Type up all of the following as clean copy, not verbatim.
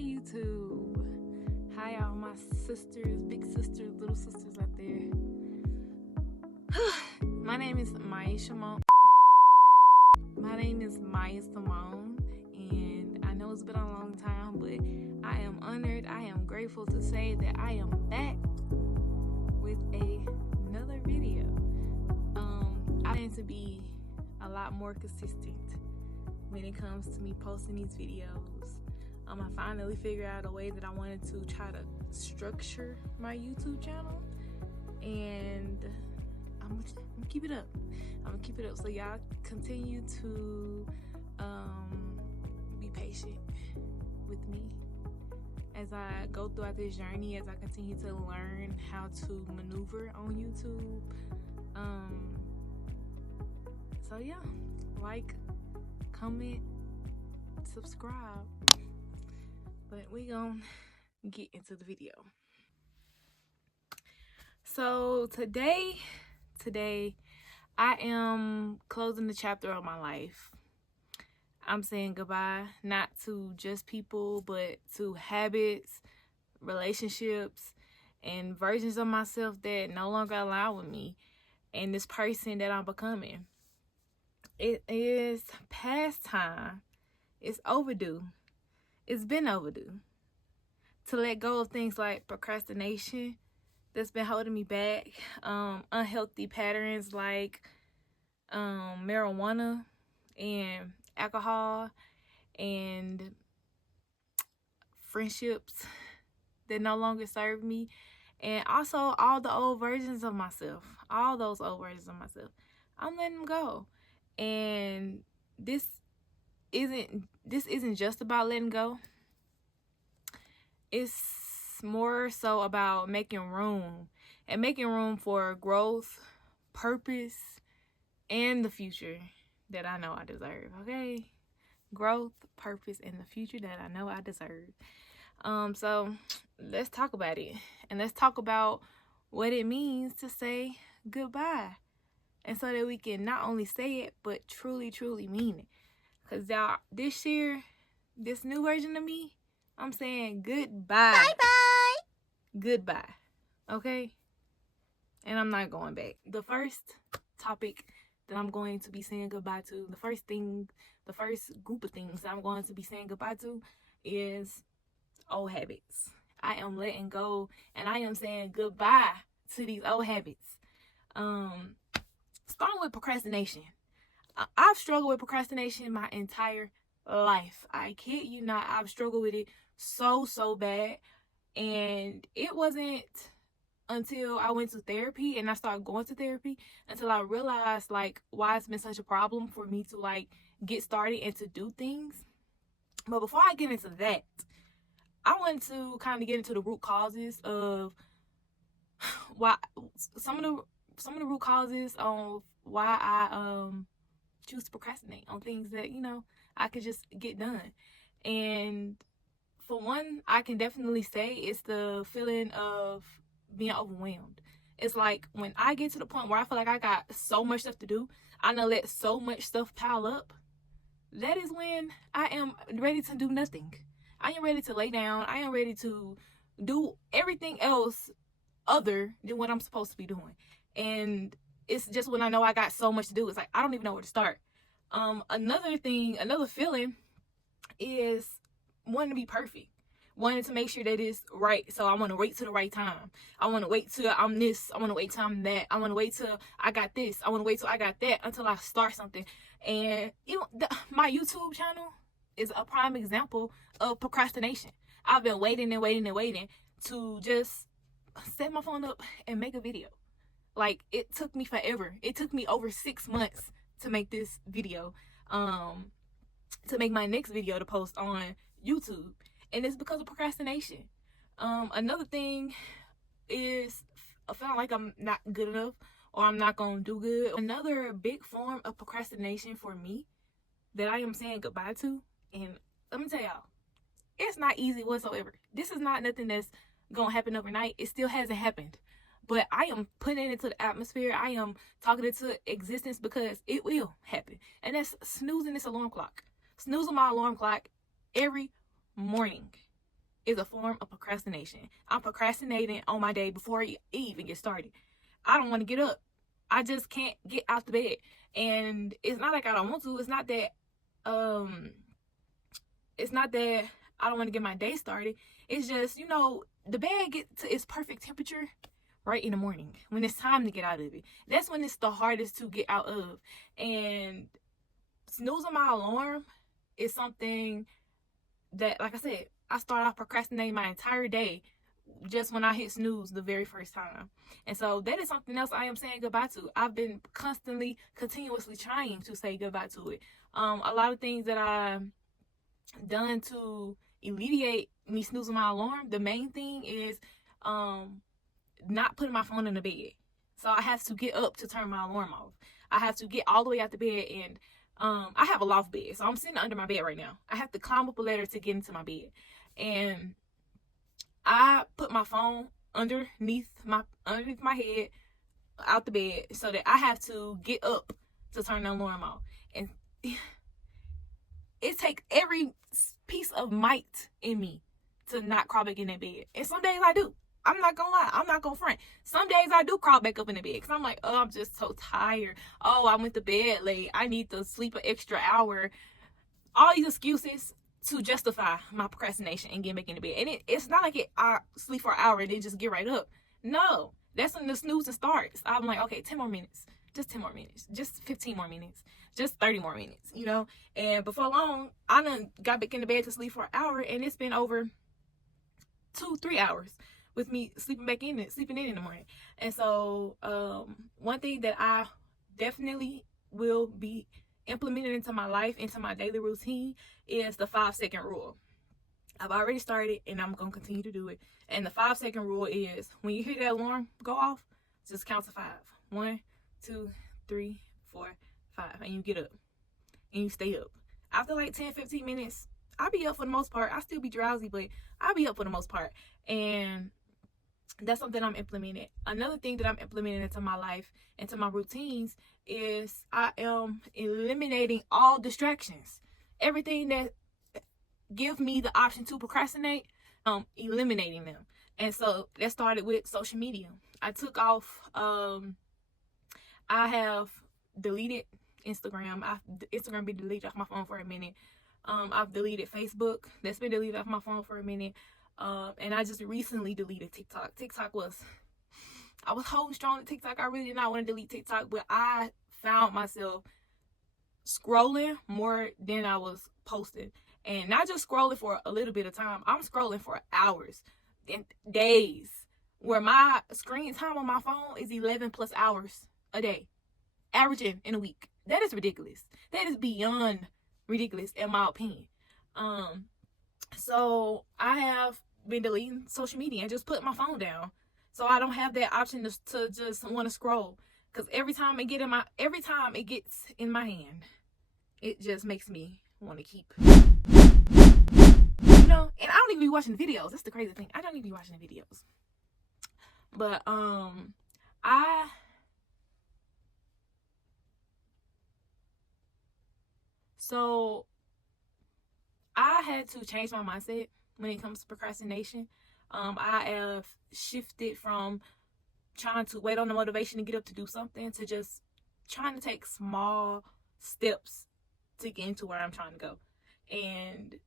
YouTube. Hi all my sisters, big sisters, little sisters out there. My name is Maya Simone. And I know it's been a long time, but I am honored, I am grateful to say that I am back with another video. I plan to be a lot more consistent when it comes to me posting these videos. I finally figured out a way that I wanted to try to structure my YouTube channel, and I'm gonna keep it up. So y'all continue to be patient with me as I go throughout this journey, as I continue to learn how to maneuver on YouTube. So yeah, like, comment, subscribe. But we gonna get into the video. So today I am closing the chapter of my life. I'm saying goodbye, not to just people, but to habits, relationships, and versions of myself that no longer align with me and this person that I'm becoming. It is past time. It's overdue. It's been overdue to let go of things like procrastination that's been holding me back, unhealthy patterns like marijuana and alcohol, and friendships that no longer serve me, and also all the old versions of myself, all those old versions of myself. I'm letting them go, and this isn't just about letting go. It's more so about making room for growth, purpose, and the future that I know I deserve. Okay, growth, purpose, and the future that I know I deserve. So let's talk about it, and let's talk about what it means to say goodbye, and so that we can not only say it but truly mean it. Because y'all, this year, this new version of me, I'm saying goodbye. Bye-bye. Goodbye. Okay? And I'm not going back. The first topic that I'm going to be saying goodbye to, the first group of things that I'm going to be saying goodbye to is old habits. I am letting go, and I am saying goodbye to these old habits. Starting with procrastination. I've struggled with procrastination my entire life. I kid you not. I've struggled with it so bad. And it wasn't until I went to therapy and I started going to therapy until I realized, like, why it's been such a problem for me to, like, get started and to do things. But before I get into that, I want to kind of get into the root causes of why some of the root causes of why I choose to procrastinate on things that, I could just get done. And for one, I can definitely say it's the feeling of being overwhelmed. It's like when I get to the point where I feel like I got so much stuff to do, I know let so much stuff pile up, that is when I am ready to do nothing. I am ready to lay down. I am ready to do everything else other than what I'm supposed to be doing. And it's just when I know I got so much to do, it's like I don't even know where to start. Another feeling is wanting to be perfect, wanting to make sure that it's right. So I want to wait till the right time. I want to wait till I'm this. I want to wait till I'm that. I want to wait till I got this. I want to wait till I got that until I start something. And my YouTube channel is a prime example of procrastination. I've been waiting to just set my phone up and make a video. Like, it took me forever. It took me over 6 months to make this video, to make my next video to post on YouTube. And it's because of procrastination. Another thing is feeling like I'm not good enough or I'm not going to do good. Another big form of procrastination for me that I am saying goodbye to, and let me tell y'all, it's not easy whatsoever. This is not nothing that's going to happen overnight. It still hasn't happened. But I am putting it into the atmosphere. I am talking it to existence because it will happen. And that's snoozing this alarm clock. Snoozing my alarm clock every morning. is a form of procrastination. I'm procrastinating on my day before it even gets started. I don't want to get up. I just can't get out the bed. And it's not like I don't want to. It's not that I don't want to get my day started. It's just, the bed gets to its perfect temperature right in the morning when it's time to get out of it. That's when it's the hardest to get out of. And snoozing my alarm is something that, like I said, I start off procrastinating my entire day just when I hit snooze the very first time. And so that is something else I am saying goodbye to. I've been continuously trying to say goodbye to it. A lot of things that I've done to alleviate me snoozing my alarm, the main thing is not putting my phone in the bed. So I have to get up to turn my alarm off. I have to get all the way out the bed, and I have a loft bed, so I'm sitting under my bed right now. I have to climb up a ladder to get into my bed, and I put my phone underneath my head out the bed so that I have to get up to turn the alarm off. And it takes every piece of might in me to not crawl back in that bed. And some days I do. I'm not gonna lie. I'm not gonna front. Some days I do crawl back up in the bed because I'm like, oh, I'm just so tired. Oh, I went to bed late. I need to sleep an extra hour. All these excuses to justify my procrastination and get back in the bed. And it's not like I sleep for an hour and then just get right up. No, that's when the snoozing starts. I'm like, okay, 10 more minutes. Just 10 more minutes. Just 15 more minutes. Just 30 more minutes, And before long, I done got back in the bed to sleep for an hour, and it's been over 2-3 hours with me sleeping in in the morning. And so one thing that I definitely will be implementing into my life, into my daily routine, is the 5-second rule. I've already started, and I'm going to continue to do it. And the 5-second rule is, when you hear that alarm go off, just count to 5. 1, 2, 3, 4, 5. And you get up. And you stay up. After like 10-15 minutes, I'll be up for the most part. I still be drowsy, but I'll be up for the most part. And that's something I'm implementing. Another thing that I'm implementing into my life, into my routines, is I am eliminating all distractions. Everything that give me the option to procrastinate, eliminating them. And so that started with social media. I took off, I have deleted Instagram. Instagram been deleted off my phone for a minute. I've deleted Facebook. That's been deleted off my phone for a minute. And I just recently deleted TikTok. I was holding strong to TikTok. I really did not want to delete TikTok, but I found myself scrolling more than I was posting. And not just scrolling for a little bit of time. I'm scrolling for hours and days, where my screen time on my phone is 11 plus hours a day, averaging in a week. That is ridiculous. That is beyond ridiculous, in my opinion. So I have been deleting social media and just putting my phone down, so I don't have that option to just want to scroll. Because every time it gets in my hand, it just makes me want to keep. And I don't even be watching the videos. That's the crazy thing. I don't even be watching the videos. But I had to change my mindset when it comes to procrastination. I have shifted from trying to wait on the motivation to get up to do something to just trying to take small steps to get into where I'm trying to go. And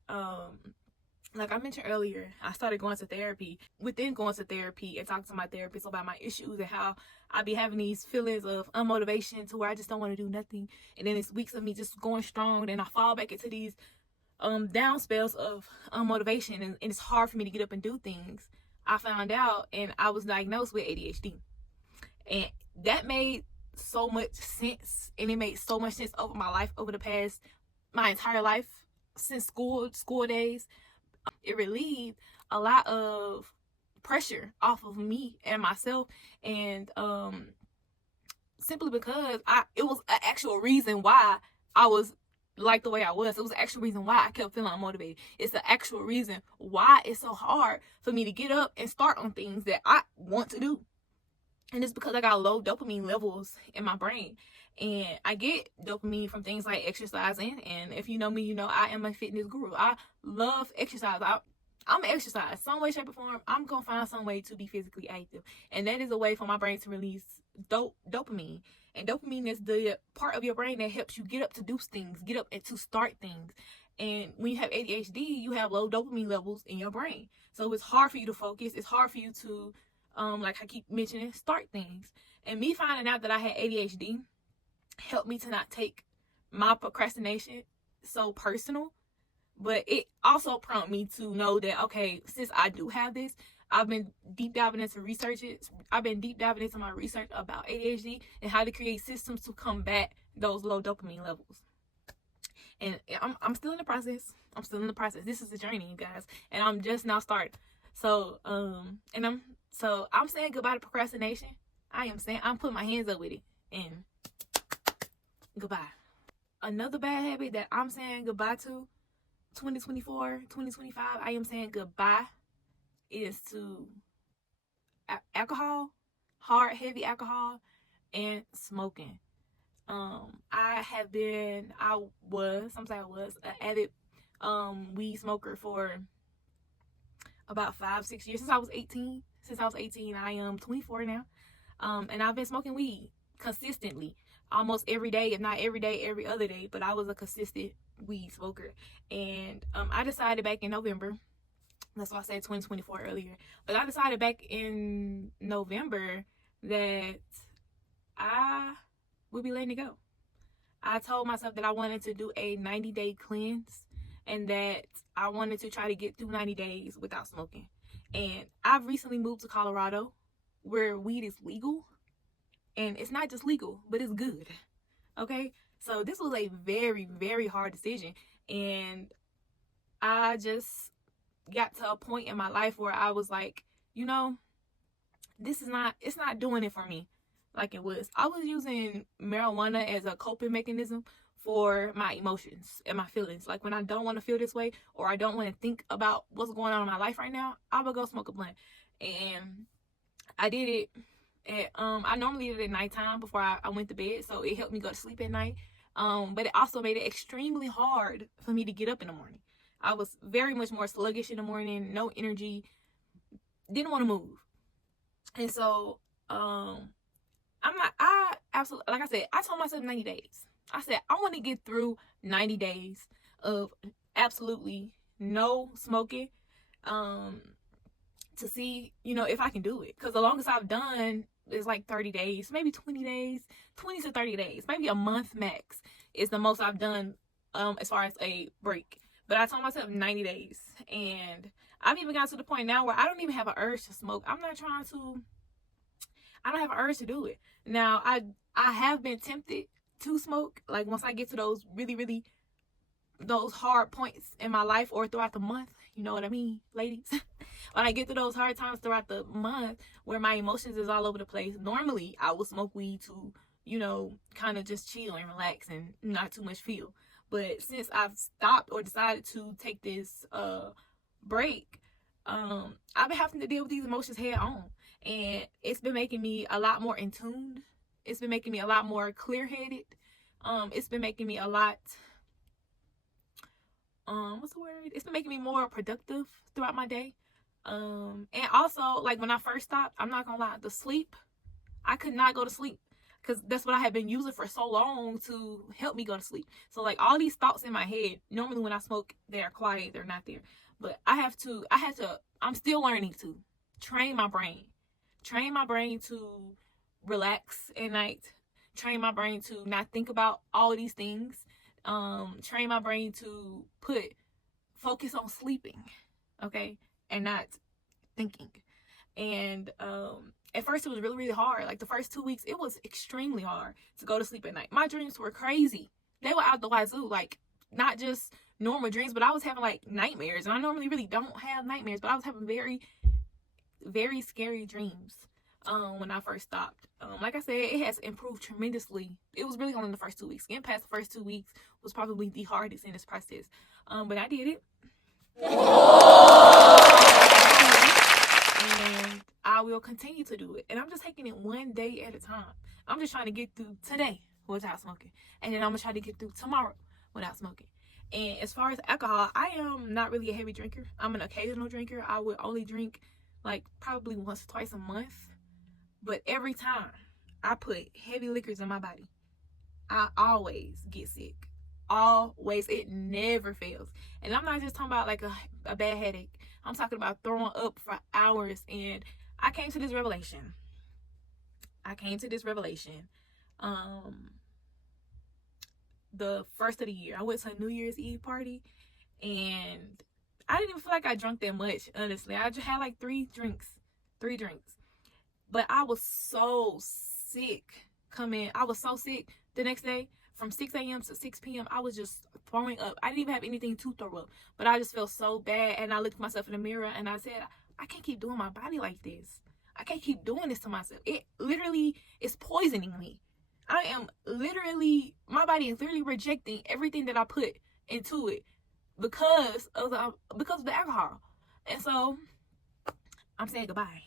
like I mentioned earlier, I started going to therapy. Within going to therapy and talking to my therapist about my issues and how I be having these feelings of unmotivation to where I just don't want to do nothing. And then it's weeks of me just going strong, and I fall back into these down spells of unmotivation, and it's hard for me to get up and do things. I found out, and I was diagnosed with ADHD. And that made so much sense, and it made so much sense over my life, over my entire life, since school days. It relieved a lot of pressure off of me and myself, and simply because it was an actual reason why I was like the way I was. It was the actual reason why I kept feeling unmotivated. It's the actual reason why it's so hard for me to get up and start on things that I want to do. And it's because I got low dopamine levels in my brain. And I get dopamine from things like exercising. And if you know me, you know I am a fitness guru. I love exercise. I'm gonna exercise some way, shape, or form. I'm gonna find some way to be physically active, and that is a way for my brain to release dopamine. And dopamine is the part of your brain that helps you get up to do things, get up and to start things. And when you have ADHD, you have low dopamine levels in your brain, so it's hard for you to focus. It's hard for you to, like I keep mentioning, start things. And me finding out that I had ADHD helped me to not take my procrastination so personal. But it also prompted me to know that, okay, since I do have this, I've been deep diving into my research about ADHD and how to create systems to combat those low dopamine levels. And I'm still in the process. This is a journey, you guys, and I'm just now starting. So I'm saying goodbye to procrastination. I'm putting my hands up with it and goodbye. Another bad habit that I'm saying goodbye to 2024, 2025, I am saying goodbye is to alcohol, hard, heavy alcohol, and smoking. I was an avid weed smoker for about 5-6 years, since I was 18. I am 24 now. And I've been smoking weed consistently, almost every day, if not every day, every other day. But I was a consistent weed smoker. And I decided back in November, that's why I said 2024 earlier, but I decided back in November that I would be letting it go. I told myself that I wanted to do a 90-day cleanse and that I wanted to try to get through 90 days without smoking. And I've recently moved to Colorado, where weed is legal. And it's not just legal, but it's good. Okay? So this was a very, very hard decision. And I just got to a point in my life where I was like, it's not doing it for me like it was. I was using marijuana as a coping mechanism for my emotions and my feelings. Like when I don't want to feel this way, or I don't want to think about what's going on in my life right now, I would go smoke a blunt. And I did it I normally did it at nighttime before I went to bed, so it helped me go to sleep at night. But it also made it extremely hard for me to get up in the morning. I was very much more sluggish in the morning, no energy, didn't want to move. And so, like I said, I told myself 90 days. I said, I want to get through 90 days of absolutely no smoking, to see, if I can do it. Because the longest I've done is like 30 days, maybe 20 days, 20 to 30 days, maybe a month max is the most I've done, as far as a break. But I told myself 90 days. And I've even gotten to the point now where I don't even have an urge to smoke. I don't have an urge to do it. Now, I have been tempted to smoke. Like once I get to those really, really, those hard points in my life or throughout the month, you know what I mean, ladies? When I get to those hard times throughout the month where my emotions is all over the place, normally I will smoke weed to, kind of just chill and relax and not too much feel. But since I've stopped or decided to take this break, I've been having to deal with these emotions head on. And it's been making me a lot more in tune. It's been making me a lot more clear-headed. It's been making me a lot, it's been making me more productive throughout my day. And also, like when I first stopped, I'm not gonna lie, the sleep, I could not go to sleep because that's what I had been using for so long to help me go to sleep. So like all these thoughts in my head, normally when I smoke, they're quiet, they're not there. But I'm still learning to train my brain to relax at night, train my brain to not think about all these things, train my brain to focus on sleeping, okay, and not thinking. And at first it was really, really hard. Like the first 2 weeks, it was extremely hard to go to sleep at night. My dreams were crazy. They were out the wazoo, like not just normal dreams, but I was having like nightmares. And I normally really don't have nightmares, but I was having very, very scary dreams when I first stopped. Like I said, it has improved tremendously. It was really only the first 2 weeks. Getting past the first 2 weeks was probably the hardest in this process. But I did it. And I will continue to do it. And I'm just taking it one day at a time. I'm just trying to get through today without smoking. And then I'm going to try to get through tomorrow without smoking. And as far as alcohol, I am not really a heavy drinker. I'm an occasional drinker. I would only drink like probably once or twice a month. But every time I put heavy liquors in my body, I always get sick. Always. It never fails. And I'm not just talking about like a bad headache. I'm talking about throwing up for hours. And I came to this revelation. The first of the year. I went to a New Year's Eve party, and I didn't even feel like I drank that much, honestly. I just had like three drinks. But I was so sick I was so sick the next day. From 6 a.m. to 6 p.m. I was just throwing up. I didn't even have anything to throw up, but I just felt so bad. And I looked at myself in the mirror and I said, I can't keep doing my body like this. I can't keep doing this to myself. It literally is poisoning me. My body is literally rejecting everything that I put into it because of the alcohol. And so I'm saying goodbye.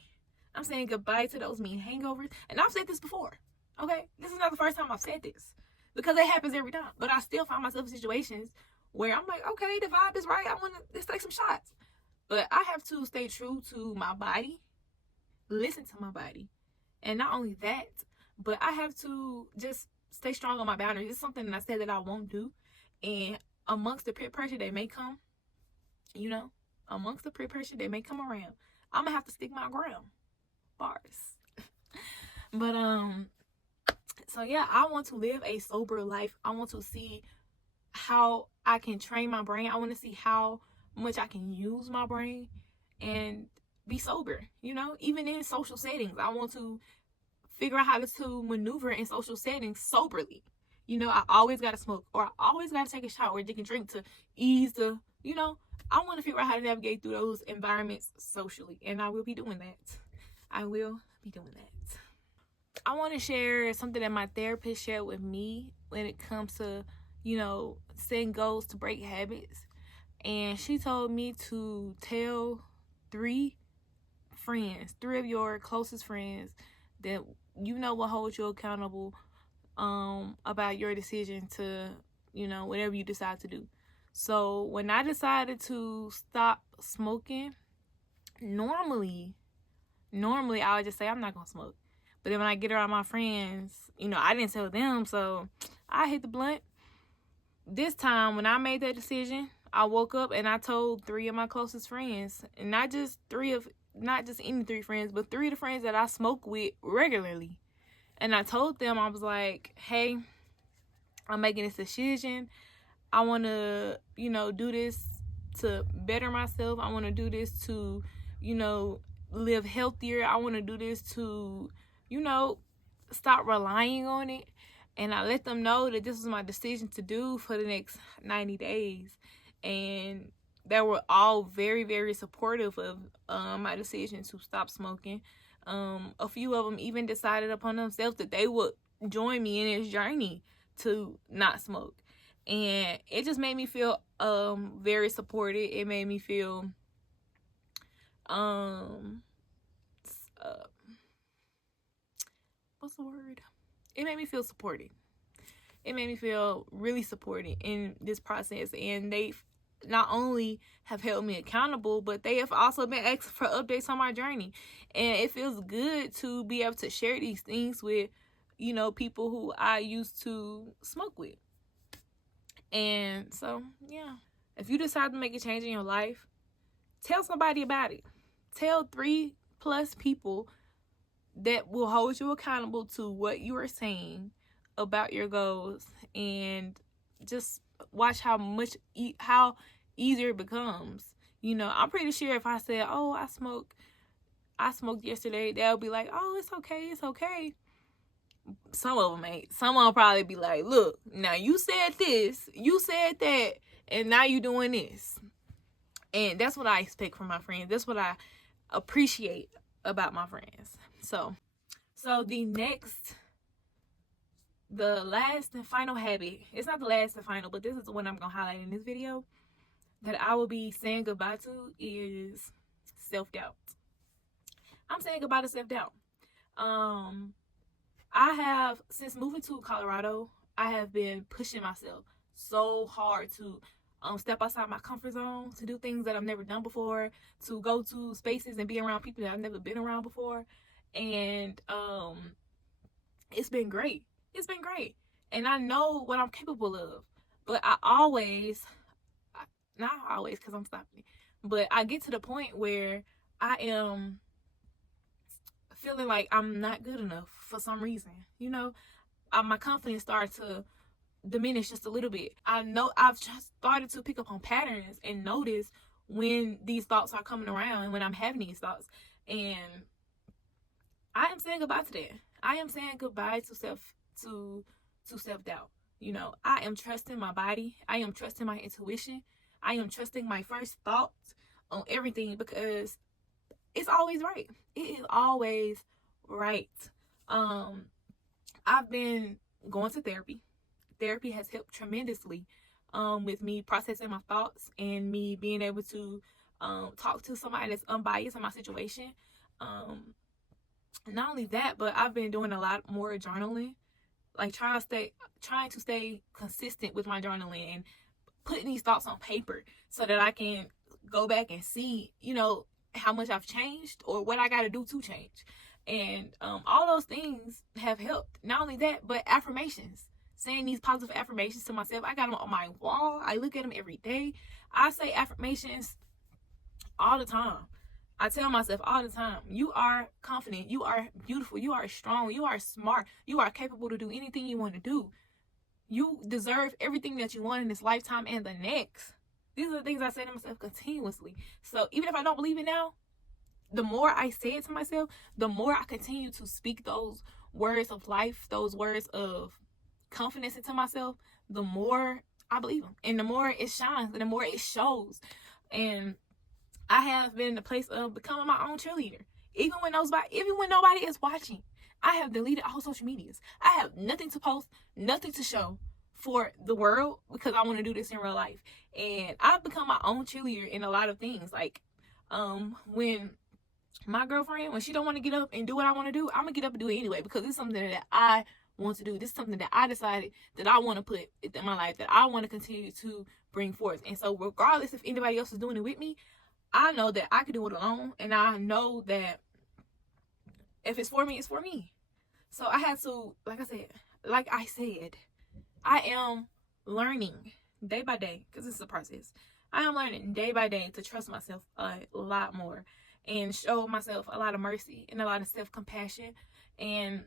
I'm saying goodbye to those mean hangovers. And I've said this before. Okay? This is not the first time I've said this, because it happens every time. But I still find myself in situations where I'm like, okay, the vibe is right. let's take some shots. But I have to stay true to my body, listen to my body. And not only that, but I have to just stay strong on my boundaries. It's something that I said that I won't do. And amongst the peer pressure that may come, around, I'm going to have to stick my ground. Bars. But, so yeah, I want to live a sober life. I want to see how I can train my brain. I want to see how much I can use my brain and be sober, even in social settings. I want to figure out how to maneuver in social settings soberly. I always got to smoke, or I always got to take a shower or take a drink to ease the, I want to figure out how to navigate through those environments socially. And I will be doing that. I want to share something that my therapist shared with me when it comes to, setting goals to break habits. And she told me to tell three of your closest friends that will hold you accountable about your decision to, whatever you decide to do. So when I decided to stop smoking, normally I would just say I'm not gonna smoke. But then when I get around my friends, I didn't tell them, so I hit the blunt. This time when I made that decision, I woke up and I told three of my closest friends, and not just any three friends, but three of the friends that I smoke with regularly. And I told them, I was like, hey, I'm making this decision. I want to, do this to better myself. I want to do this to, live healthier. I want to do this to, stop relying on it. And I let them know that this was my decision to do for the next 90 days. And they were all very, very supportive of my decision to stop smoking. A few of them even decided upon themselves that they would join me in this journey to not smoke. And it just made me feel very supported. It made me feel what's the word? It made me feel supported. It made me feel really supported in this process. And they not only have held me accountable, but they have also been asking for updates on my journey. And it feels good to be able to share these things with, people who I used to smoke with. And so, yeah. If you decide to make a change in your life, tell somebody about it. Tell 3+ people that will hold you accountable to what you are saying about your goals, and just watch how easier it becomes. I'm pretty sure if I said, oh, I smoked yesterday, they'll be like, oh, it's okay. Some of them ain't. Some of them probably be like, look, now you said this, you said that, and now you doing this. And that's what I expect from my friends. That's what I appreciate about my friends. So the last and final habit, it's not the last and final, but this is the one I'm going to highlight in this video, that I will be saying goodbye to, is self-doubt. I'm saying goodbye to self-doubt. I have, since moving to Colorado, I have been pushing myself so hard to step outside my comfort zone, to do things that I've never done before, to go to spaces and be around people that I've never been around before. And it's been great. It's been great. And I know what I'm capable of. But not always, because I'm stopping, but I get to the point where I am feeling like I'm not good enough for some reason. You know, my confidence starts to diminish just a little bit. I know I've just started to pick up on patterns and notice when these thoughts are coming around and when I'm having these thoughts. And I am saying goodbye to that. I am saying goodbye to self-doubt. You know, I am trusting my body. I am trusting my intuition. I am trusting my first thoughts on everything, because it's always right. It is always right. I've been going to therapy. Therapy has helped tremendously with me processing my thoughts and me being able to talk to somebody that's unbiased in my situation. Not only that, but I've been doing a lot more journaling, like trying to stay consistent with my journaling and putting these thoughts on paper so that I can go back and see, you know, how much I've changed or what I got to do to change. And all those things have helped. Not only that, but affirmations. Saying these positive affirmations to myself. I got them on my wall. I look at them every day. I say affirmations all the time. I tell myself all the time, you are confident, you are beautiful, you are strong, you are smart, you are capable to do anything you want to do. You deserve everything that you want in this lifetime and the next. These are the things I say to myself continuously. So even if I don't believe it now, the more I say it to myself, the more I continue to speak those words of life, those words of confidence into myself, the more I believe them. And the more it shines and the more it shows. And I have been in the place of becoming my own cheerleader. Even when nobody is watching. I have deleted all social medias. I have nothing to post, nothing to show for the world, because I want to do this in real life. And I've become my own cheerleader in a lot of things. Like when my girlfriend, when she don't want to get up and do what I want to do, I'm gonna get up and do it anyway, because it's something that I want to do. This is something that I decided that I want to put in my life, that I want to continue to bring forth. And so regardless if anybody else is doing it with me, I know that I can do it alone, and I know that if it's for me, it's for me. So I had to, like I said, I am learning day by day, because this is a process. I am learning day by day to trust myself a lot more and show myself a lot of mercy and a lot of self-compassion, and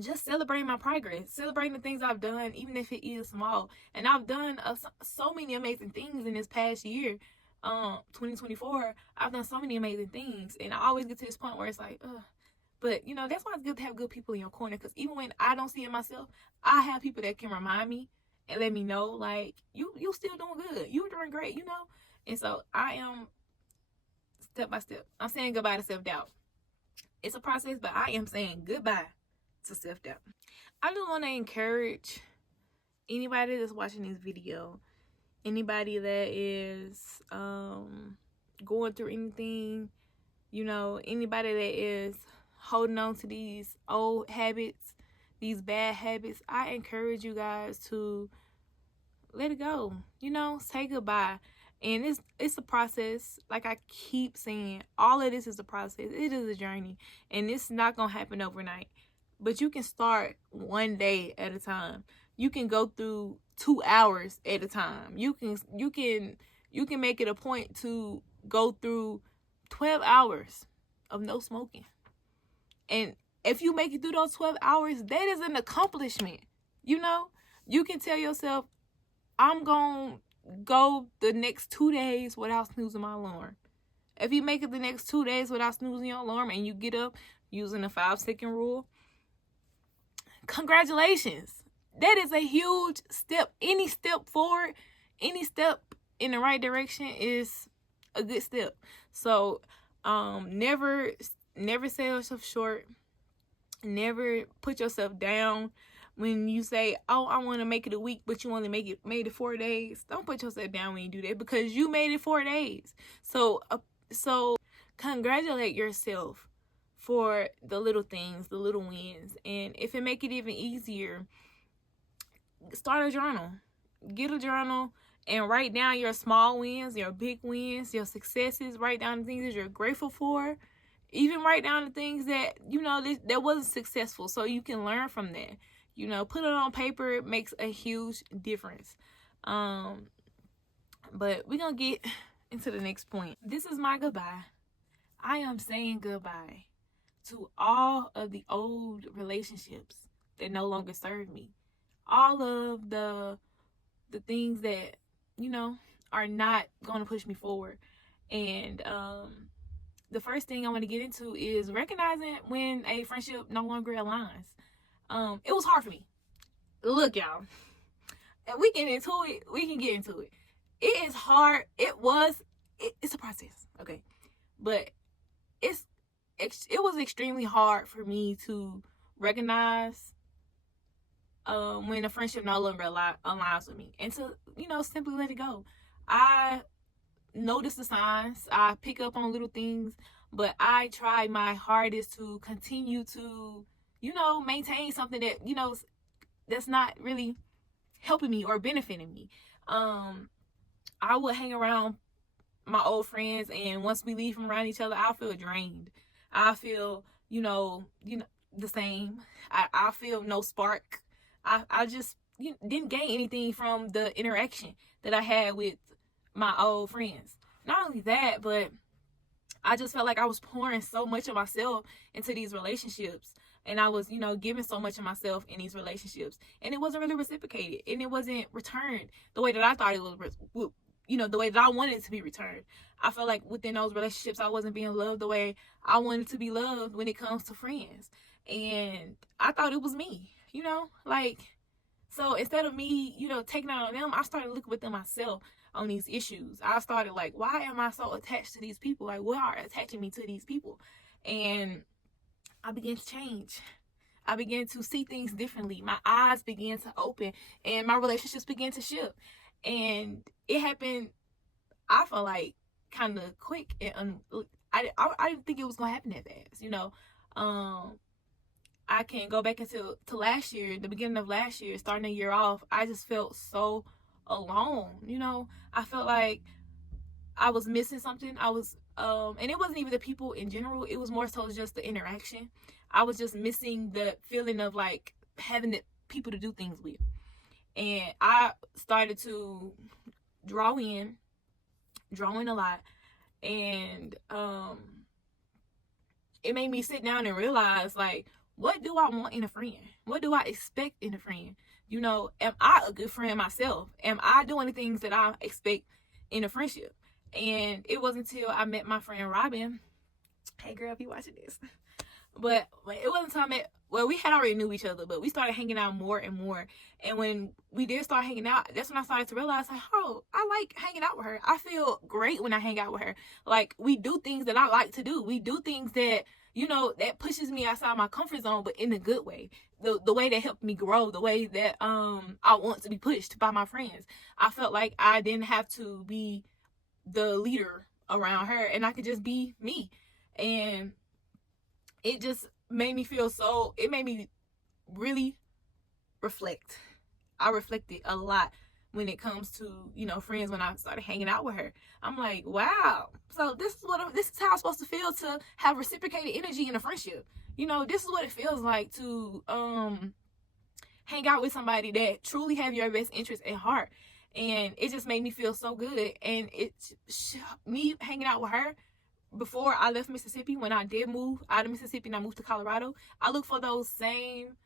just celebrating my progress, celebrating the things I've done, even if it is small. And I've done so many amazing things in this past year. 2024, I've done so many amazing things, and I always get to this point where it's like, but you know, that's why it's good to have good people in your corner, because even when I don't see it myself, I have people that can remind me and let me know, like, you still doing good, you're doing great, you know. And so I am, step by step, I'm saying goodbye to self-doubt. It's a process, but I am saying goodbye to self-doubt. I just want to encourage anybody that's watching this video, anybody that is going through anything, you know, anybody that is holding on to these old habits, these bad habits, I encourage you guys to let it go, you know, say goodbye. And it's a process. Like I keep saying, all of this is a process. It is a journey, and it's not gonna happen overnight. But you can start one day at a time. You can go through 2 hours at a time. You can make it a point to go through 12 hours of no smoking. And if you make it through those 12 hours, that is an accomplishment. You know, you can tell yourself, I'm going to go the next 2 days without snoozing my alarm. If you make it the next 2 days without snoozing your alarm and you get up using the 5-second rule, congratulations. That is a huge step. Any step forward, any step in the right direction is a good step. So never sell yourself short. Never put yourself down when you say, oh, I want to make it a week, but you only made it 4 days. Don't put yourself down when you do that, because you made it 4 days. So congratulate yourself for the little things, the little wins. And if it make it even easier, start a journal. Get a journal and write down your small wins, your big wins, your successes. Write down the things that you're grateful for. Even write down the things that, that wasn't successful, so you can learn from that. Put it on paper. It makes a huge difference. But we're going to get into the next point. This is my goodbye. I am saying goodbye to all of the old relationships that no longer serve me. All of the things that, are not going to push me forward. And the first thing I want to get into is recognizing when a friendship no longer aligns. It was hard for me. Look, y'all. If we get into it, we can get into it. It is hard. It's a process, okay? But it was extremely hard for me to recognize when a friendship no longer aligns with me, and to simply let it go. I notice the signs. I pick up on little things, but I try my hardest to continue to maintain something that that's not really helping me or benefiting me. I would hang around my old friends, and once we leave from around each other, I feel drained. I feel the same. I feel no spark. I just didn't gain anything from the interaction that I had with my old friends. Not only that, but I just felt like I was pouring so much of myself into these relationships, and I was giving so much of myself in these relationships, and it wasn't really reciprocated, and it wasn't returned the way that I thought it was, the way that I wanted it to be returned. I felt like within those relationships, I wasn't being loved the way I wanted to be loved when it comes to friends. And I thought it was me, so instead of me, taking out on them, I started looking within myself on these issues. I started like, why am I so attached to these people? Like, what are attaching me to these people? And I began to change. I began to see things differently. My eyes began to open, and my relationships began to shift. And it happened, I felt like, kind of quick. And I didn't think it was going to happen that fast, I can go back to last year, the beginning of last year, starting the year off. I just felt so alone. I felt like I was missing something. I was, and it wasn't even the people in general. It was more so just the interaction. I was just missing the feeling of like having the people to do things with. And I started to draw in a lot. And it made me sit down and realize, like, what do I want in a friend? What do I expect in a friend? Am I a good friend myself? Am I doing the things that I expect in a friendship? And it wasn't until I met my friend Robin. Hey girl, if you watching this. But it wasn't until we had already knew each other, but we started hanging out more and more. And when we did start hanging out, that's when I started to realize, like, oh, I like hanging out with her. I feel great when I hang out with her. Like, we do things that I like to do. We do things that, that pushes me outside my comfort zone, but in a good way. The way that helped me grow, the way that I want to be pushed by my friends. I felt like I didn't have to be the leader around her, and I could just be me. And it just made me it made me really reflect. I reflected a lot when it comes to, friends. When I started hanging out with her, I'm like, wow. So this is how I'm supposed to feel, to have reciprocated energy in a friendship. This is what it feels like to hang out with somebody that truly have your best interest at heart. And it just made me feel so good. And me hanging out with her before I left Mississippi, when I did move out of Mississippi and I moved to Colorado, I looked for those same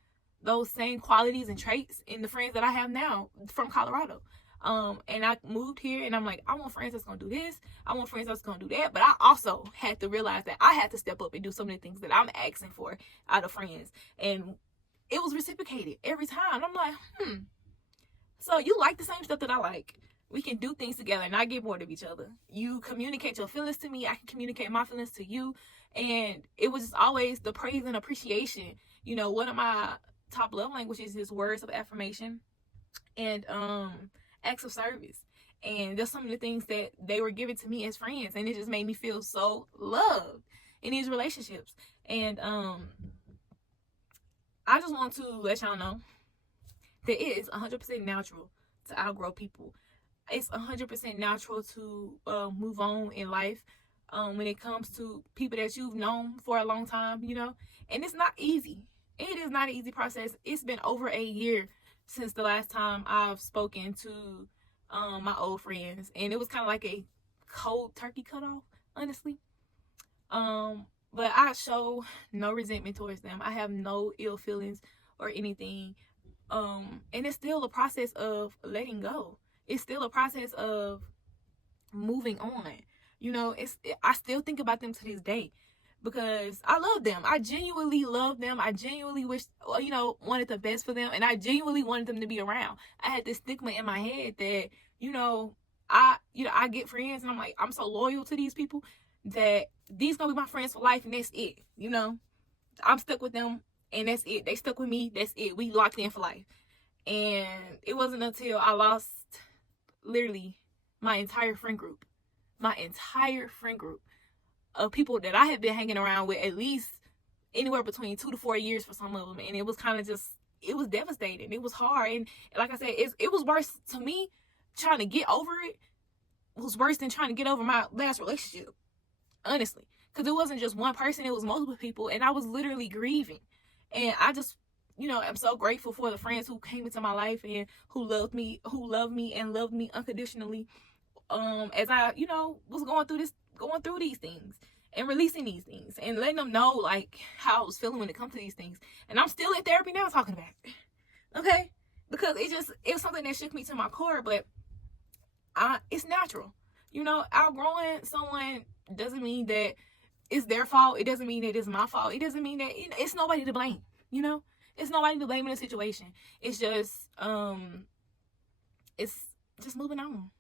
qualities and traits in the friends that I have now from Colorado. And I moved here, and I'm like, I want friends that's gonna do this. I want friends that's gonna do that. But I also had to realize that I had to step up and do some of the things that I'm asking for out of friends. And it was reciprocated every time. I'm like, so you like the same stuff that I like. We can do things together and not get bored of each other. You communicate your feelings to me. I can communicate my feelings to you. And it was just always the praise and appreciation. One of my top love languages is words of affirmation and acts of service. And there's some of the things that they were giving to me as friends. And it just made me feel so loved in these relationships. And I just want to let y'all know that it is 100% natural to outgrow people. it's 100% natural to move on in life when it comes to people that you've known for a long time, you know. And it's not easy. It is not an easy process. It's been over a year since the last time I've spoken to my old friends, and it was kind of like a cold turkey cutoff, honestly. But I show no resentment towards them. I have no ill feelings or anything. And it's still a process of letting go. It's still a process of moving on. You know, I still think about them to this day because I love them. I genuinely love them. I genuinely wish, you know, wanted the best for them, and I genuinely wanted them to be around. I had this stigma in my head that, you know, I get friends and I'm like, I'm so loyal to these people that these gonna be my friends for life, and that's it. You know, I'm stuck with them, and that's it. They stuck with me, that's it. We locked in for life. And it wasn't until I lost literally my entire friend group of people that I had been hanging around with at least anywhere between 2 to 4 years for some of them. And it was kind of just, it was devastating. It was hard. And like I said, it was worse to me. Trying to get over it was worse than trying to get over my last relationship, honestly. Because it wasn't just one person, it was multiple people. And I was literally grieving. And I just, you know, I'm so grateful for the friends who came into my life and who loved me and loved me unconditionally. As I, you know, was going through these things and releasing these things and letting them know like how I was feeling when it comes to these things. And I'm still in therapy now talking about it. Okay? Because it was something that shook me to my core, but it's natural. You know, outgrowing someone doesn't mean that it's their fault. It doesn't mean that it's my fault. It doesn't mean that it's nobody to blame, you know? It's nobody to blame in the situation. It's just moving on.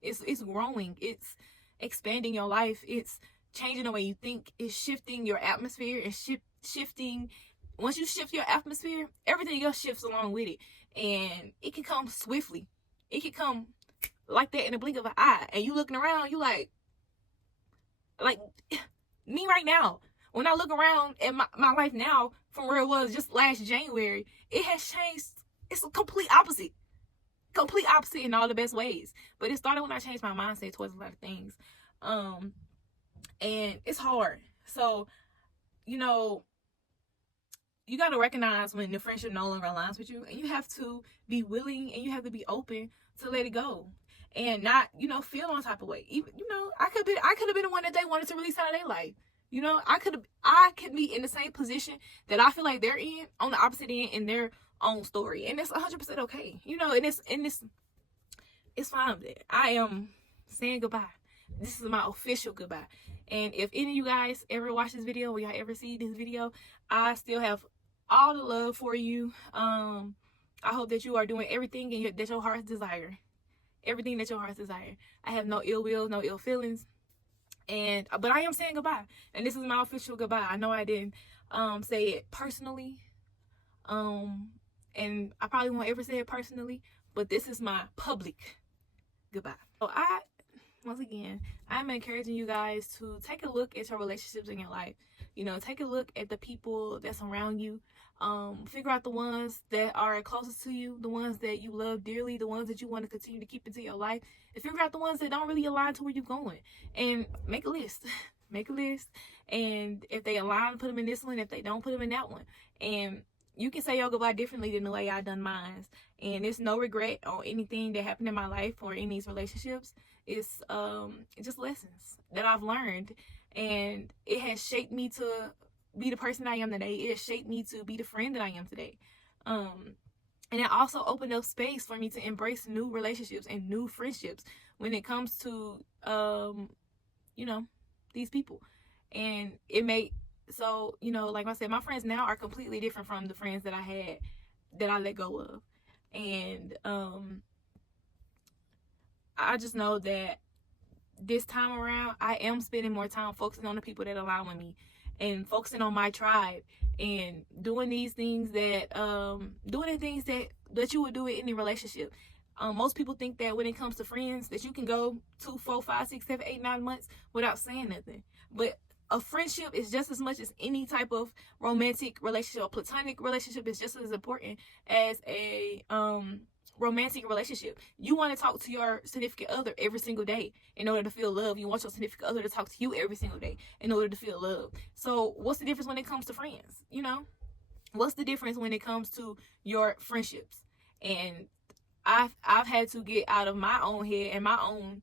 It's growing. It's expanding your life. It's changing the way you think. It's shifting your atmosphere and shifting. Once you shift your atmosphere, everything else shifts along with it. And it can come swiftly. It can come like that in the blink of an eye. And you looking around, you like me right now. When I look around at my life now from where it was just last January, it has changed. It's a complete opposite in all the best ways. But it started when I changed my mindset towards a lot of things. And it's hard. So, you know, you got to recognize when the friendship no longer aligns with you, and you have to be willing and you have to be open to let it go and not, you know, feel on type of way. Even, you know, I could have been the one that they wanted to release out of their life. You know, I could be in the same position that I feel like they're in on the opposite end in their own story, and it's 100% okay. You know, and it's fine with it. I am saying goodbye. This is my official goodbye. And if any of you guys ever watch this video or y'all ever see this video, I still have all the love for you. I hope that you are doing everything that your heart's desire. Everything that your heart's desire. I have no ill will, no ill feelings. But I am saying goodbye. And this is my official goodbye. I know I didn't say it personally. And I probably won't ever say it personally, but this is my public goodbye. So once again, I'm encouraging you guys to take a look at your relationships in your life. You know, take a look at the people that's around you. Figure out the ones that are closest to you, the ones that you love dearly, the ones that you want to continue to keep into your life, and figure out the ones that don't really align to where you're going. And make a list. Make a list. And if they align, put them in this one. If they don't, put them in that one. And you can say your goodbye differently than the way I done mine. And it's no regret on anything that happened in my life or in these relationships. It's just lessons that I've learned. And it has shaped me to be the person I am today. It has shaped me to be the friend that I am today. And it also opened up space for me to embrace new relationships and new friendships when it comes to, you know, these people. And so, you know, like I said, my friends now are completely different from the friends that I had that I let go of. And I just know that this time around, I am spending more time focusing on the people that align with me and focusing on my tribe and doing these things that you would do in any relationship. Most people think that when it comes to friends that you can go 2, 4, 5, 6, 7, 8, 9 months without saying nothing. But a friendship is just as much as any type of romantic relationship or platonic relationship is just as important as a romantic relationship. You want to talk to your significant other every single day in order to feel love. You want your significant other to talk to you every single day in order to feel love. So what's the difference when it comes to friends? What's the difference when it comes to your friendships? And I've had to get out of my own head and my own,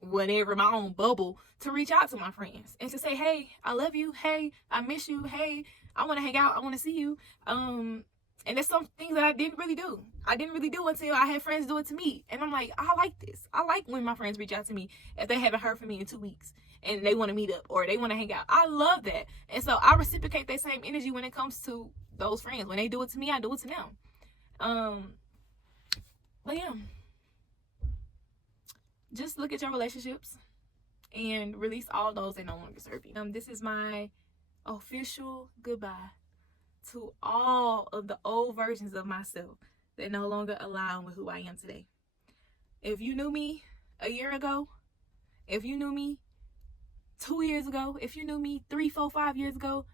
whatever, my own bubble, to reach out to my friends and to say, hey, I love you. Hey, I miss you. Hey, I want to hang out. I want to see you. And there's some things that I didn't really do. I didn't really do until I had friends do it to me. And I'm like, I like this. I like when my friends reach out to me if they haven't heard from me in 2 weeks and they want to meet up or they want to hang out. I love that. And so I reciprocate that same energy when it comes to those friends. When they do it to me, I do it to them. But yeah, just look at your relationships and release all those that no longer serve you. This is my official goodbye to all of the old versions of myself that no longer align with who I am today. If you knew me a year ago, if you knew me 2 years ago, if you knew me 3, 4, 5 years ago,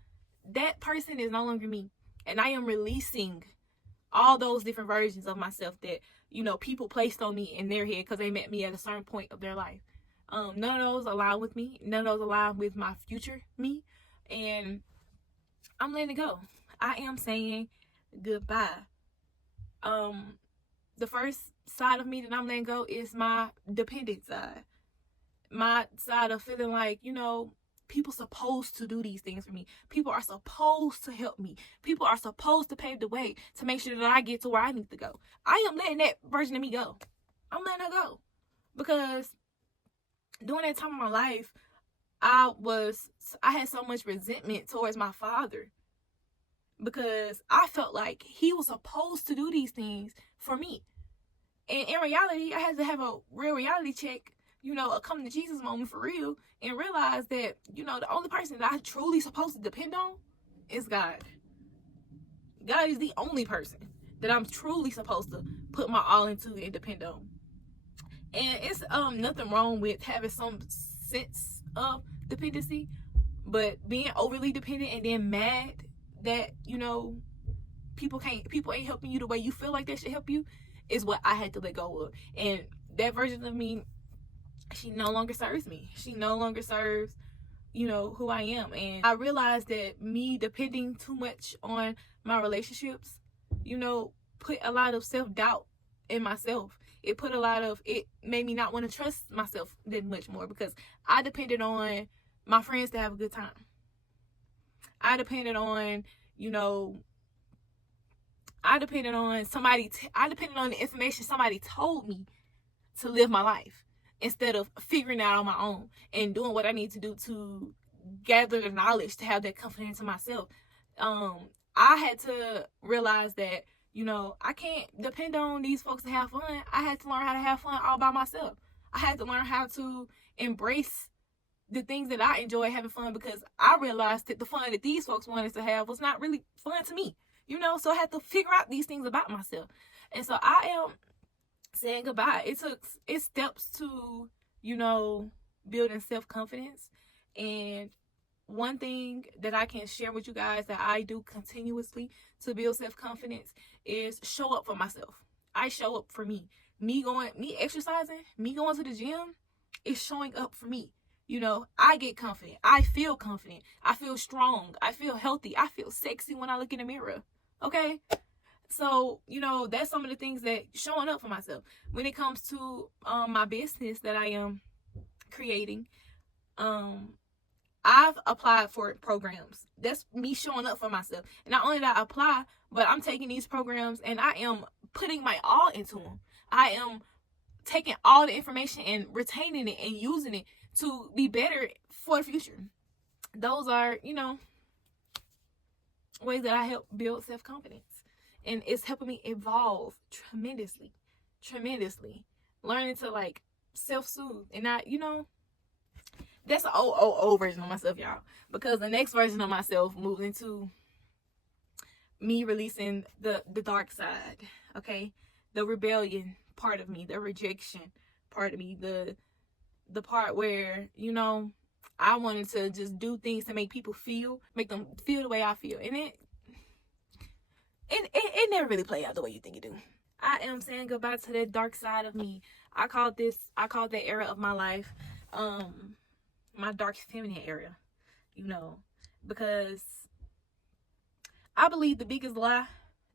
that person is no longer me. And I am releasing all those different versions of myself that, people placed on me in their head because they met me at a certain point of their life. None of those align with me. None of those align with my future me. And I'm letting it go. I am saying goodbye. The first side of me that I'm letting go is my dependent side. My side of feeling like, people supposed to do these things for me. People are supposed to help me. People are supposed to pave the way to make sure that I get to where I need to go. I am letting that version of me go. I'm letting her go. Because during that time of my life, I had so much resentment towards my father. Because I felt like he was supposed to do these things for me. And in reality, I had to have a real reality check, a come to Jesus moment for real, and realize that, the only person that I truly supposed to depend on is God. God is the only person that I'm truly supposed to put my all into and depend on. And it's nothing wrong with having some sense of dependency, but being overly dependent and then mad that, people ain't helping you the way you feel like they should help you is what I had to let go of. And that version of me, she no longer serves me. She no longer serves, who I am. And I realized that me depending too much on my relationships, put a lot of self-doubt in myself. It made me not want to trust myself that much more because I depended on my friends to have a good time. I depended on, I depended on the information somebody told me to live my life instead of figuring it out on my own and doing what I need to do to gather the knowledge to have that confidence in myself. I had to realize that, I can't depend on these folks to have fun. I had to learn how to have fun all by myself. I had to learn how to embrace the things that I enjoy having fun because I realized that the fun that these folks wanted to have was not really fun to me, so I had to figure out these things about myself. And so I am saying goodbye. It steps to, building self-confidence. And one thing that I can share with you guys that I do continuously to build self-confidence is show up for myself. I show up for me. Me exercising, me going to the gym is showing up for me. I get confident. I feel confident. I feel strong. I feel healthy. I feel sexy when I look in the mirror. Okay? So, that's some of the things that showing up for myself. When it comes to my business that I am creating, I've applied for programs. That's me showing up for myself. And not only did I apply, but I'm taking these programs and I am putting my all into them. I am taking all the information and retaining it and using it to be better for the future. Those are, ways that I help build self-confidence. And it's helping me evolve tremendously. Learning to self-soothe. And I, that's an old version of myself, y'all. Because the next version of myself moves into me releasing the dark side. Okay? The rebellion part of me, the rejection part of me, the part where, I wanted to just do things to make them feel the way I feel. And it never really played out the way you think it do. I am saying goodbye to that dark side of me. I called that era of my life, my dark feminine era, you know, because I believe the biggest lie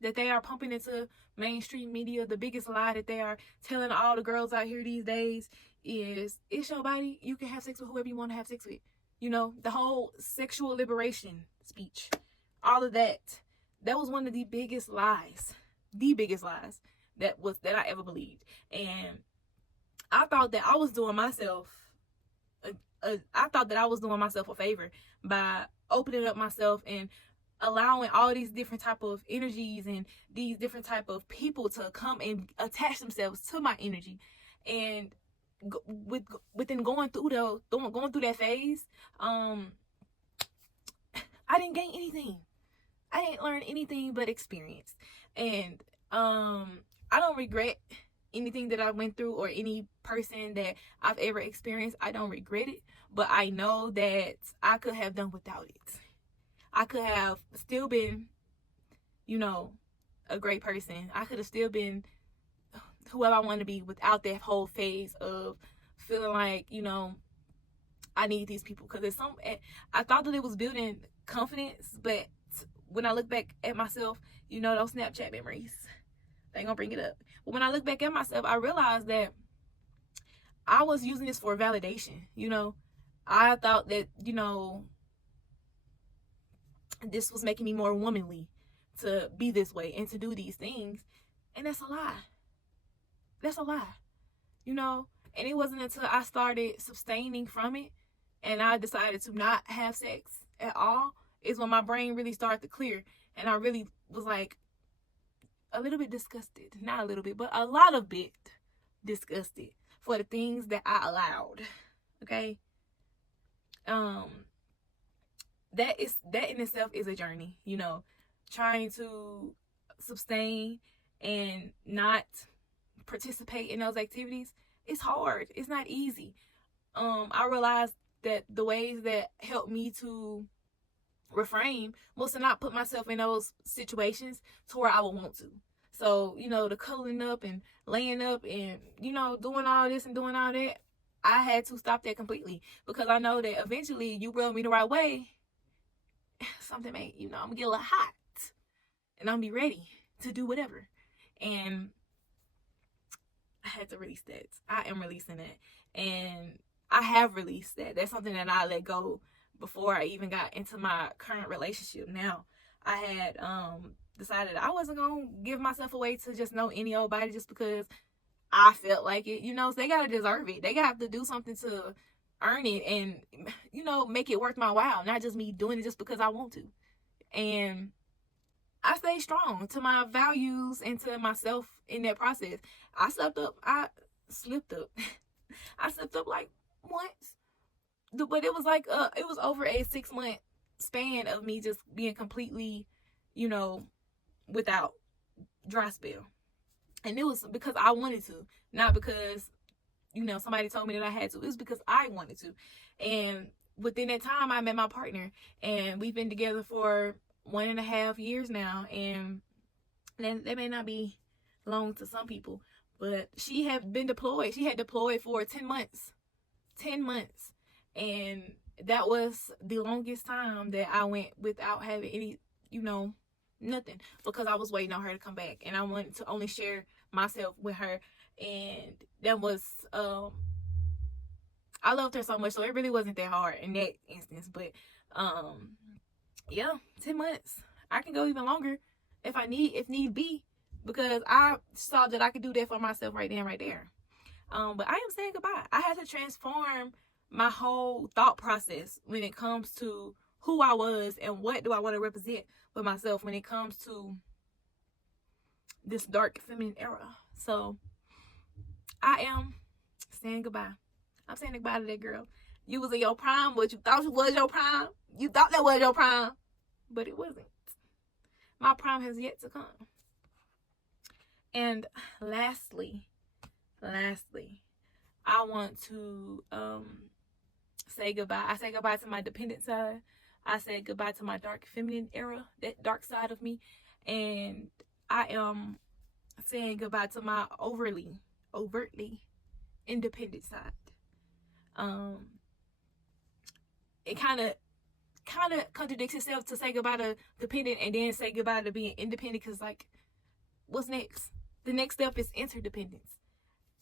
that they are pumping into mainstream media, the biggest lie that they are telling all the girls out here these days is, it's your body, you can have sex with whoever you want to have sex with. You know, the whole sexual liberation speech, all of that was one of the biggest lies that I ever believed. And I thought that I was doing myself a favor by opening up myself and allowing all these different type of energies and these different type of people to come and attach themselves to my energy. And within going through that phase, I didn't gain anything. I didn't learn anything but experience. And I don't regret anything that I went through or any person that I've ever experienced. I don't regret it, but I know that I could have done without it. I could have still been, you know, a great person. I could have still been whoever I want to be without that whole phase of feeling like, you know, I need these people. Because I thought that it was building confidence, but when I look back at myself, you know, those Snapchat memories, they ain't gonna bring it up. But when I look back at myself, I realized that I was using this for validation. You know, I thought that, you know, this was making me more womanly to be this way and to do these things. And that's a lie. That's a lie. You know, and it wasn't until I started sustaining from it and I decided to not have sex at all is when my brain really started to clear. And I really was like a little bit disgusted. Not a little bit, but a lot of bit disgusted for the things that I allowed. Okay? That in itself is a journey, you know, trying to sustain and not participate in those activities. It's hard. It's not easy. I realized that the ways that helped me to refrain was to not put myself in those situations to where I would want to. So, you know, the cuddling up and laying up and, you know, doing all this and doing all that, I had to stop that completely because I know that eventually you rub me the right way, something may, you know, I'm gonna get a little hot and I'm gonna be ready to do whatever. And I had to release that. I am releasing it. And I have released that. That's something that I let go before I even got into my current relationship. Now, I had decided I wasn't gonna give myself away to just know any old body just because I felt like it. You know, so they gotta deserve it. They gotta have to do something to earn it and, you know, make it worth my while, not just me doing it just because I want to. And I stay strong to my values and to myself in that process. I slipped up I slipped up like once, but it was like it was over a 6-month span of me just being completely, you know, without dry spell. And it was because I wanted to, not because, you know, somebody told me that I had to. It was because I wanted to. And within that time, I met my partner, and we've been together for 1.5 years now. And that may not be long to some people, but she had been deployed. She had deployed for 10 months. 10 months. And that was the longest time that I went without having any, you know, nothing, because I was waiting on her to come back, and I wanted to only share myself with her. And that was I loved her so much, so it really wasn't that hard in that instance. But yeah, 10 months. I can go even longer if need be, because I saw that I could do that for myself right then, right there. But I am saying goodbye. I had to transform my whole thought process when it comes to who I was and what do I want to represent for myself when it comes to this dark feminine era. So I am saying goodbye. I'm saying goodbye to that girl. You was in your prime, but you thought it was your prime. You thought that was your prime, but it wasn't. My prime has yet to come. And lastly, I want to say goodbye. I say goodbye to my dependent side. I say goodbye to my dark feminine era, that dark side of me. And I am saying goodbye to my overtly independent side. It kind of contradicts itself to say goodbye to dependent and then say goodbye to being independent, because like, what's next? The next step is interdependence.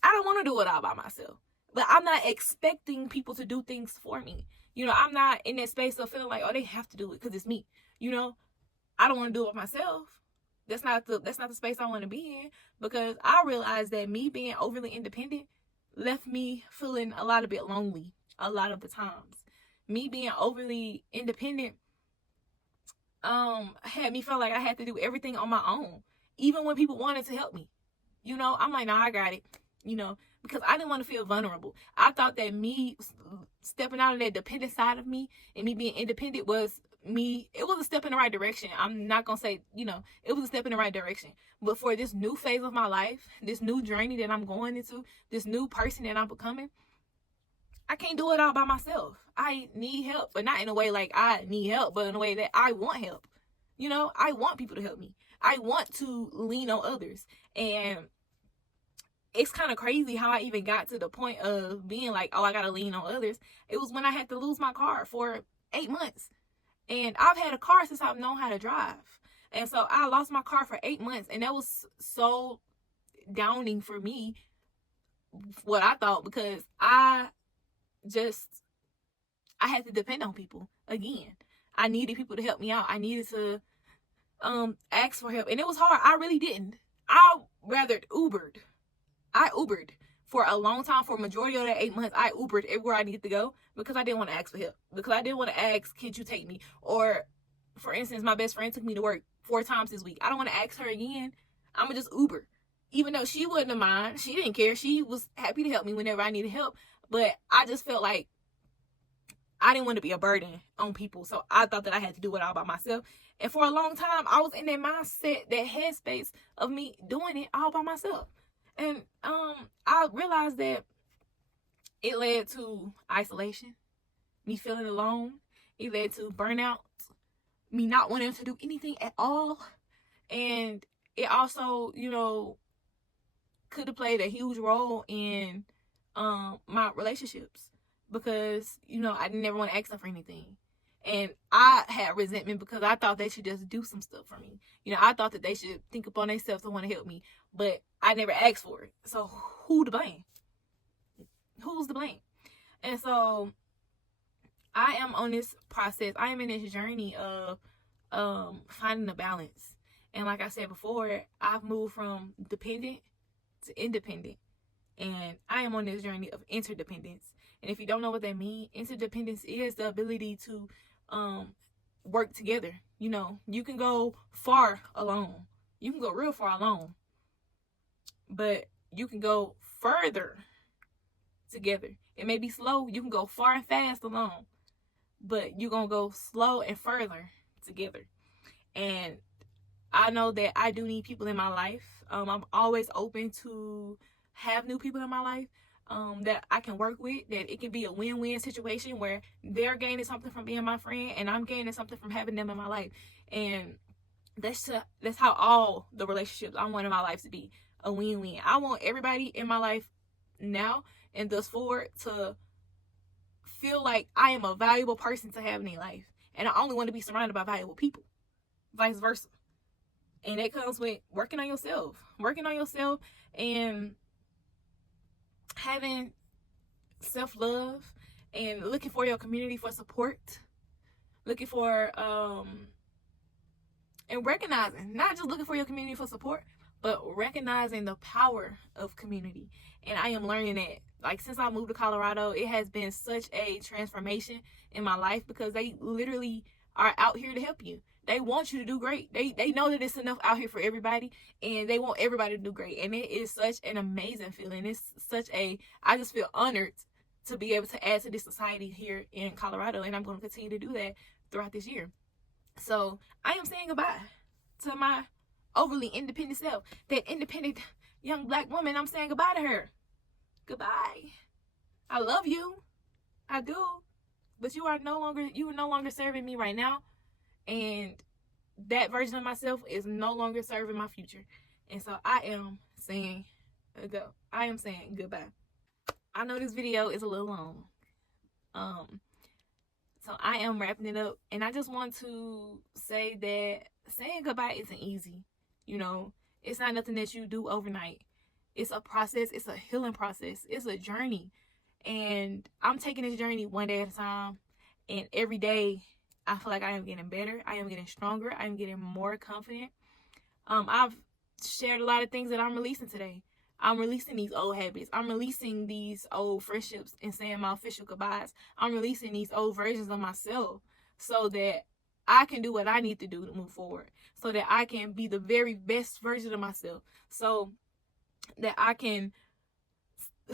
I don't want to do it all by myself, but I'm not expecting people to do things for me. I'm not in that space of feeling like, oh, they have to do it because it's me. I don't want to do it myself. That's not the space I want to be in, because I realized that me being overly independent left me feeling a bit lonely a lot of the times. Me being overly independent had me feel like I had to do everything on my own, even when people wanted to help me. I'm like, nah, I got it. Because I didn't want to feel vulnerable. I thought that me stepping out of that dependent side of me and me being independent was me. It was a step in the right direction. I'm not going to say, it was a step in the right direction. But for this new phase of my life, this new journey that I'm going into, this new person that I'm becoming, I can't do it all by myself. I need help, but not in a way like I need help, but in a way that I want help. I want people to help me. I want to lean on others. And it's kind of crazy how I even got to the point of being like, oh, I got to lean on others. It was when I had to lose my car for 8 months. And I've had a car since I've known how to drive. And so I lost my car for 8 months. And that was so downing for me, what I thought, because I had to depend on people again. I needed people to help me out. I needed to ask for help. And it was hard. I really didn't. I rather Ubered. I Ubered for a long time. For a majority of that 8 months, I Ubered everywhere I needed to go because I didn't want to ask for help. Because I didn't want to ask, could you take me? Or, for instance, my best friend took me to work 4 times this week. I don't want to ask her again. I'm going to just Uber. Even though she wouldn't have mind. She didn't care. She was happy to help me whenever I needed help. But I just felt like I didn't want to be a burden on people. So I thought that I had to do it all by myself. And for a long time, I was in that mindset, that headspace of me doing it all by myself. And I realized that it led to isolation, me feeling alone. It led to burnout, me not wanting to do anything at all. And it also, could have played a huge role in my relationships, because, I never want to ask them for anything. And I had resentment because I thought they should just do some stuff for me. I thought that they should think upon themselves to want to help me, but I never asked for it. So who to blame? Who's to blame? And so I am on this process. I am in this journey of finding a balance. And like I said before, I've moved from dependent to independent. And I am on this journey of interdependence. And if you don't know what that means, interdependence is the ability to work together. You can go far alone. You can go real far alone. But you can go further together. It may be slow. You can go far and fast alone. But you're going to go slow and further together. And I know that I do need people in my life. I'm always open to have new people in my life that I can work with, that it can be a win-win situation where they're gaining something from being my friend and I'm gaining something from having them in my life. And that's how all the relationships I want in my life to be, a win-win. I want everybody in my life now and thus forward to feel like I am a valuable person to have in their life. And I only want to be surrounded by valuable people, vice versa. And that comes with working on yourself and having self-love and looking for your community for support, looking for and recognizing, not just looking for your community for support, but recognizing the power of community. And I am learning that, like, since I moved to Colorado, it has been such a transformation in my life, because they literally are out here to help you. They want you to do great. They know that it's enough out here for everybody, and they want everybody to do great. And it is such an amazing feeling. I just feel honored to be able to add to this society here in Colorado, and I'm going to continue to do that throughout this year. So I am saying goodbye to my overly independent self. That independent young Black woman, I'm saying goodbye to her. Goodbye. I love you. I do. But you are no longer serving me right now. And that version of myself is no longer serving my future. And so I am saying goodbye. I know this video is a little long. So I am wrapping it up, and I just want to say that saying goodbye isn't easy. You know, it's not nothing that you do overnight. It's a process. It's a healing process. It's a journey. And I'm taking this journey one day at a time. And every day, I feel like I am getting better. I am getting stronger. I am getting more confident. I've shared a lot of things that I'm releasing today. I'm releasing these old habits. I'm releasing these old friendships and saying my official goodbyes. I'm releasing these old versions of myself so that I can do what I need to do to move forward. So that I can be the very best version of myself. So that I can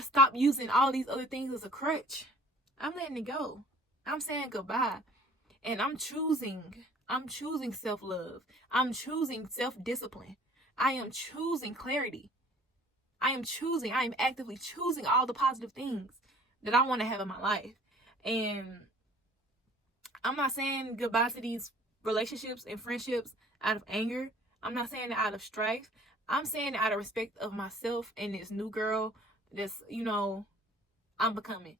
stop using all these other things as a crutch. I'm letting it go. I'm saying goodbye. And I'm choosing self-love. I'm choosing self-discipline. I am choosing clarity. I am actively choosing all the positive things that I want to have in my life. And I'm not saying goodbye to these relationships and friendships out of anger. I'm not saying it out of strife. I'm saying it out of respect of myself and this new girl that's, I'm becoming.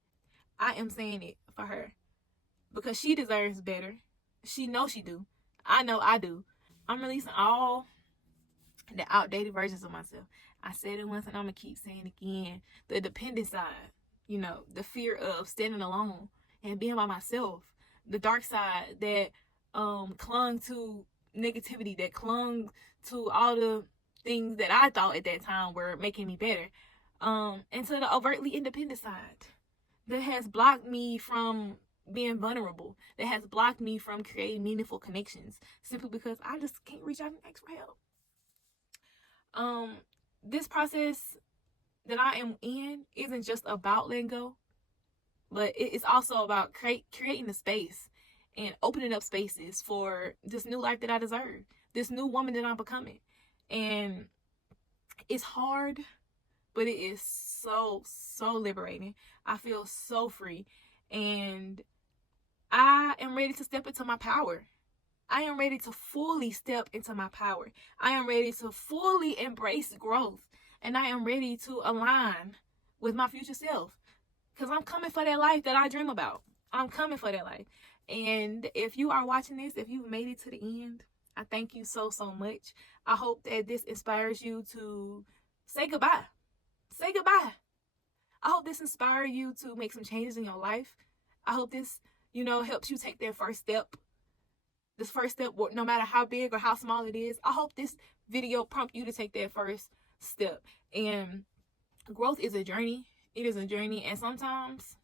I am saying it for her because she deserves better. She knows she do. I know I do. I'm releasing all the outdated versions of myself. I said it once and I'm going to keep saying it again. The dependent side, the fear of standing alone and being by myself. The dark side that clung to negativity, that clung to all the things that I thought at that time were making me better. And to the overtly independent side that has blocked me from being vulnerable, that has blocked me from creating meaningful connections simply because I just can't reach out and ask for help. This process that I am in isn't just about letting go, but it's also about creating a space and opening up spaces for this new life that I deserve, this new woman that I'm becoming. And it's hard, but it is so liberating. I feel so free, and I am ready to step into my power. I am ready to fully step into my power. I am ready to fully embrace growth. And I am ready to align with my future self. Because I'm coming for that life that I dream about. I'm coming for that life. And if you are watching this, if you've made it to the end, I thank you so much. I hope that this inspires you to say goodbye. Say goodbye. I hope this inspires you to make some changes in your life. I hope this, helps you take that first step. This first step, no matter how big or how small it is, I hope this video prompts you to take that first step. And growth is a journey. It is a journey. And sometimes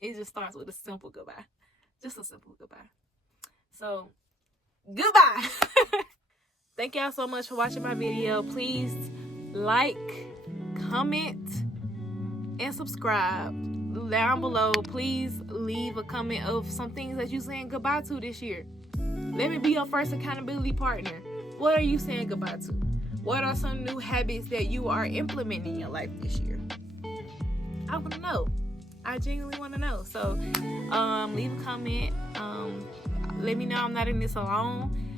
it just starts with a simple goodbye. Just a simple goodbye. So, goodbye. Thank y'all so much for watching my video. Please like, comment, and subscribe. Down below, please leave a comment of some things that you're saying goodbye to this year. Let me be your first accountability partner. What are you saying goodbye to? What are some new habits that you are implementing in your life this year? I want to know. I genuinely want to know. So, leave a comment. Let me know I'm not in this alone.